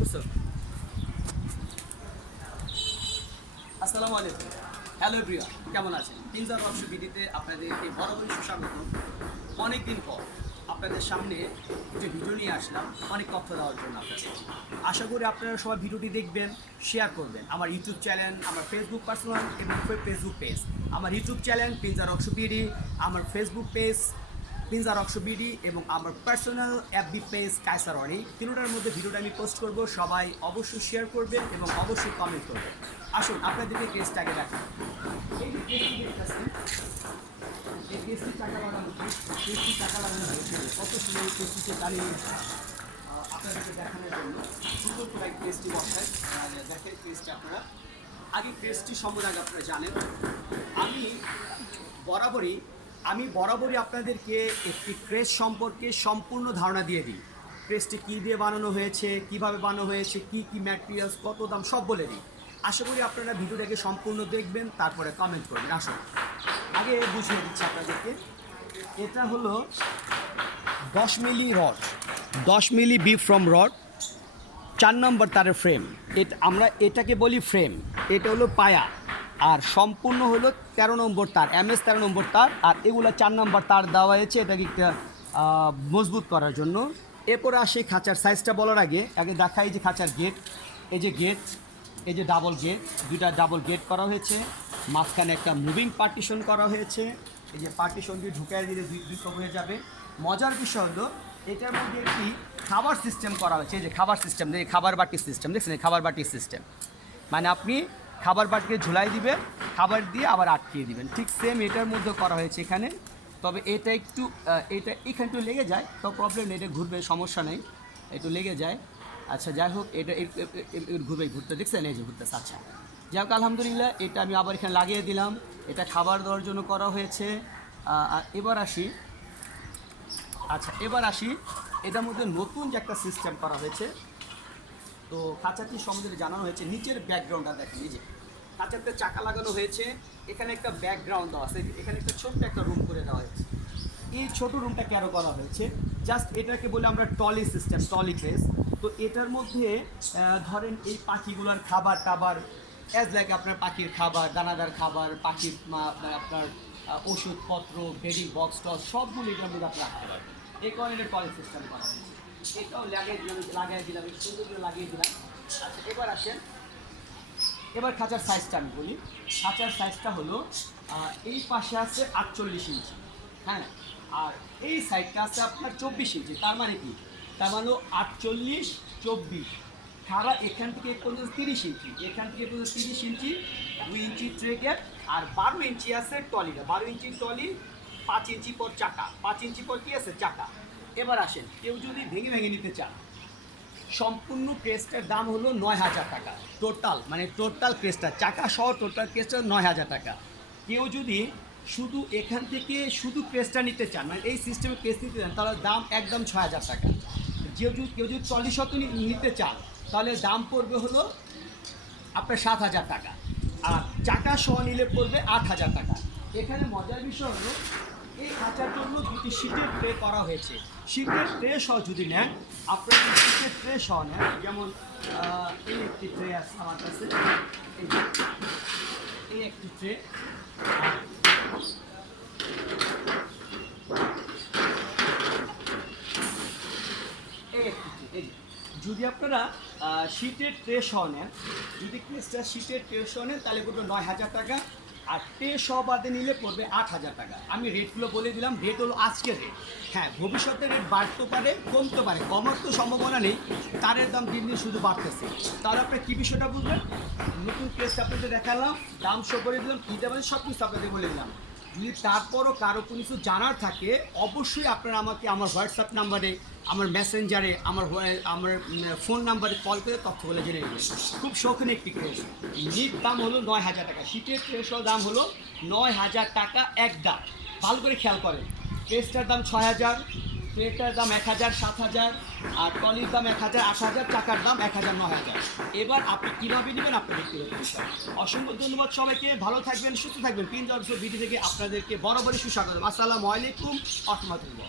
বুঝছো? আসসালামু আলাইকুম, হ্যালো প্রিয়া, কেমন আছেন? পিনজার ওয়ার্কশপ ভিডিওতে আপনাদেরকে বরাবরই সুস্বাগতম। অনেকদিন পর আপনাদের সামনে যে ভিডিও নিয়ে আসলাম অনেক তথ্য দেওয়ার জন্য আপনাদের। আশা করি আপনারা সবাই ভিডিওটি দেখবেন, শেয়ার করবেন। আমার ইউটিউব চ্যানেল, আমার ফেসবুক পার্সোনাল এবং ফেসবুক পেজ, আমার ইউটিউব চ্যানেল পিনজার ওয়ার্কশপ ভিডিও, আমার ফেসবুক পেজ পিনজার ওয়ার্কশপ ভিডিও এবং আমার পার্সোনাল এফবি পেজ কায়সার অনি, তিনটার মধ্যে ভিডিওটা আমি পোস্ট করব। সবাই অবশ্যই শেয়ার করবেন এবং অবশ্যই কমেন্ট করবেন। আসুন আপনাদেরকে কেসটা আগে দেখান। এই যে কেসটি দেখতেছেন, এই কেসটি টাকা লাগানো, কেসটি টাকা লাগানো হয়েছে কত সুন্দর কেসটিতে দাঁড়িয়ে আপনাদেরকে দেখানোর জন্য সুন্দর করে কেসটি বসায় দেখেন। কেসটি আপনারা আগে কেসটি সম্বন্ধে আগে আপনারা জানেন। আমি বরাবরই আপনাদেরকে একটি ক্রেস সম্পর্কে সম্পূর্ণ ধারণা দিয়ে দিই। ক্রেসটি কী দিয়ে বানানো হয়েছে, কীভাবে বানানো হয়েছে, কী কী ম্যাটেরিয়ালস, কত দাম, সব বলে দিই। আশা করি আপনারা ভিডিওটাকে সম্পূর্ণ দেখবেন, তারপরে কমেন্ট করবেন। আসুন আগে বুঝিয়ে দিচ্ছি আপনাদেরকে। এটা হলো 10 milli rod, 10 milli B from rod, 4 number তারের ফ্রেম। আমরা এটাকে বলি ফ্রেম। এটা হলো পায়া, আর সম্পূর্ণ হলো 13 নম্বর তার, MS 13 নম্বর তার। আর এগুলো 4 নম্বর তার দেওয়া হয়েছে এটাকে একটা মজবুত করার জন্য। এরপরে আসে খাঁচার সাইজটা বলার আগে দেখাই যে খাঁচার গেট। এই যে গেট, এই যে ডাবল গেট, দুইটা ডাবল গেট করা হয়েছে। মাঝখানে একটা মুভিং পার্টিশন করা হয়েছে। এই যে পার্টিশন দিয়ে ঢুকাই দিলে দুই হয়ে যাবে। মজার বিষয় হলো এটার মধ্যে একটি খাবার সিস্টেম করা হয়েছে। এই যে খাবার সিস্টেম, এই খাবার বাটির সিস্টেম দেখছেন, এই খাবার বাটির সিস্টেম মানে আপনি খাবার বাটিকে ঝুলাই দিবেন, খাবার দিয়ে আবার আটকিয়ে দিবেন। ঠিক সেম এটার মধ্যে করা হয়েছে এখানে। তবে এটা একটু এখানে একটু লেগে যায়, তো প্রবলেম নেই, এটা ঘুরবে, সমস্যা নেই, একটু লেগে যায়। আচ্ছা যাই হোক, এটা ঘুরতে দেখছেন, এই যে ঘুরতেছে। আচ্ছা যাই হোক, আলহামদুলিল্লাহ, এটা আমি আবার এখানে লাগিয়ে দিলাম। এটা খাবার দেওয়ার জন্য করা হয়েছে। এবার আসি এটার মধ্যে নতুন যে একটা সিস্টেম করা হয়েছে। তো খাঁচাটি সম্বন্ধে জানানো হয়েছে। নিচের ব্যাকগ্রাউন্ডটা দেখেন, এই যে খাঁচাতে চাকা লাগানো হয়েছে, এখানে একটা ব্যাকগ্রাউন্ড দেওয়া আছে, এখানে একটা ছোট্ট একটা রুম করে দেওয়া হয়েছে। এই ছোট রুমটা কেন করা হয়েছে, জাস্ট এটাকে বলে আমরা টলি সিস্টেম, টলি ট্রেস। তো এটার মধ্যে ধরেন এই পাখিগুলোর খাবার টাবার, অ্যাজ লাইক আপনার পাখির খাবার, দানাদার খাবার, পাখির আপনার ওষুধপত্র, বেডিং বক্স টস সবগুলো এটার মধ্যে আপনি রাখতে পারবেন। এই কারণে এটা টলি সিস্টেম করা হয়েছে। এটাও লাগিয়ে দিলাম, সুন্দর করে লাগিয়ে দিলাম। আচ্ছা এবার খাঁচার সাইজটা আমি বলি। খাঁচার সাইজটা হলো এই পাশে আছে 48 ইঞ্চি, হ্যাঁ, আর এই সাইডটা আছে আপনার 24 ইঞ্চি। তার মানে কি, তার মানে 48 24 খাড়া, এখান থেকে পর্যন্ত 30 ইঞ্চি, এখান থেকে পর্যন্ত 30 ইঞ্চি, 2 ইঞ্চি ট্রে গ্যাপ, আর 12 ইঞ্চি আছে টলিটা, 12 ইঞ্চি টলি, 5 ইঞ্চি পর চাকা, 5 ইঞ্চি পর কি আছে চাকা। এবার আসেন, কেউ যদি ভেঙে নিতে চান, সম্পূর্ণ ক্রেসটার দাম হলো 9,000 টাকা। টোটাল ক্রেসটা চাকা সহ টোটাল ক্রেসটা 9,000 টাকা। কেউ যদি শুধু এখান থেকে শুধু ক্রেসটা নিতে চান, মানে এই সিস্টেমে ক্রেস নিতে চান, তাহলে দাম একদম 6,000 টাকা। কেউ যদি ট্রলি শত নিতে চান, তাহলে দাম পড়বে হলো আপনার 7,000 টাকা। আর চাকা সহ নিলে পড়বে 8,000 টাকা। এখানে মজার বিষয় হলো এই খাঁচার জন্য দুটি শীটের ট্রে করা হয়েছে। শীটের ট্রে সহ যদি নেন, আপনার যদি শীটের ট্রে সহ নেন, যেমন এই একটি ট্রে আছে আমার কাছে, এই একটি ট্রে, যদি আপনারা শীটের ট্রে সহ নেন, যদি কেসটা শীটের ট্রে সহ নেন, তাহলে পড়বে 9,000 টাকা। আর ট্রে সহ বাদে নিলে পড়বে 8,000 টাকা। আমি রেটগুলো বলে দিলাম, রেট হলো আজকের রেট। হ্যাঁ, ভবিষ্যতে রেট বাড়তে পারে, কমতে পারে, কমার তো সম্ভাবনা নেই, তারের দাম দিন দিন শুধু বাড়তেছে। তাহলে আপনার কী বিষয়টা বুঝবেন, নতুন কেসটা আপনাদের দেখালাম, দাম শো করে দিলাম, কী দেবেন সব কিছু আপনাদের বলে দিলাম। যদি তারপরও কারো কোনো কিছু জানার থাকে, অবশ্যই আপনারা আমাকে আমার হোয়াটসঅ্যাপ নাম্বারে, আমার মেসেঞ্জারে, আমার ফোন নাম্বারে কল করে তথ্যগুলো জেনে নেবেন। খুব শৌখিন একটি ক্রেস। নিট দাম হলো 9,000 টাকা। শীতের ক্রেসের দাম হলো 9,000 টাকা একদম। ভালো করে খেয়াল করেন, ক্রেসটার দাম 6,000, প্লেটটার দাম 1,000, 7,000, আর টলির দাম 1,000, 8,000, চাকার দাম 1,000, 9,000। এবার আপনি কীভাবে নেবেন আপনার ব্যক্তিগত বিষয়। অসংখ্য ধন্যবাদ সবাইকে, ভালো থাকবেন, সুস্থ থাকবেন। পিনজার ওয়ার্কশপ ভিডিও থেকে আপনাদেরকে বরাবরই সুস্বাগতম। আসসালামু আলাইকুম ওয়া রাহমাতুল্লাহ।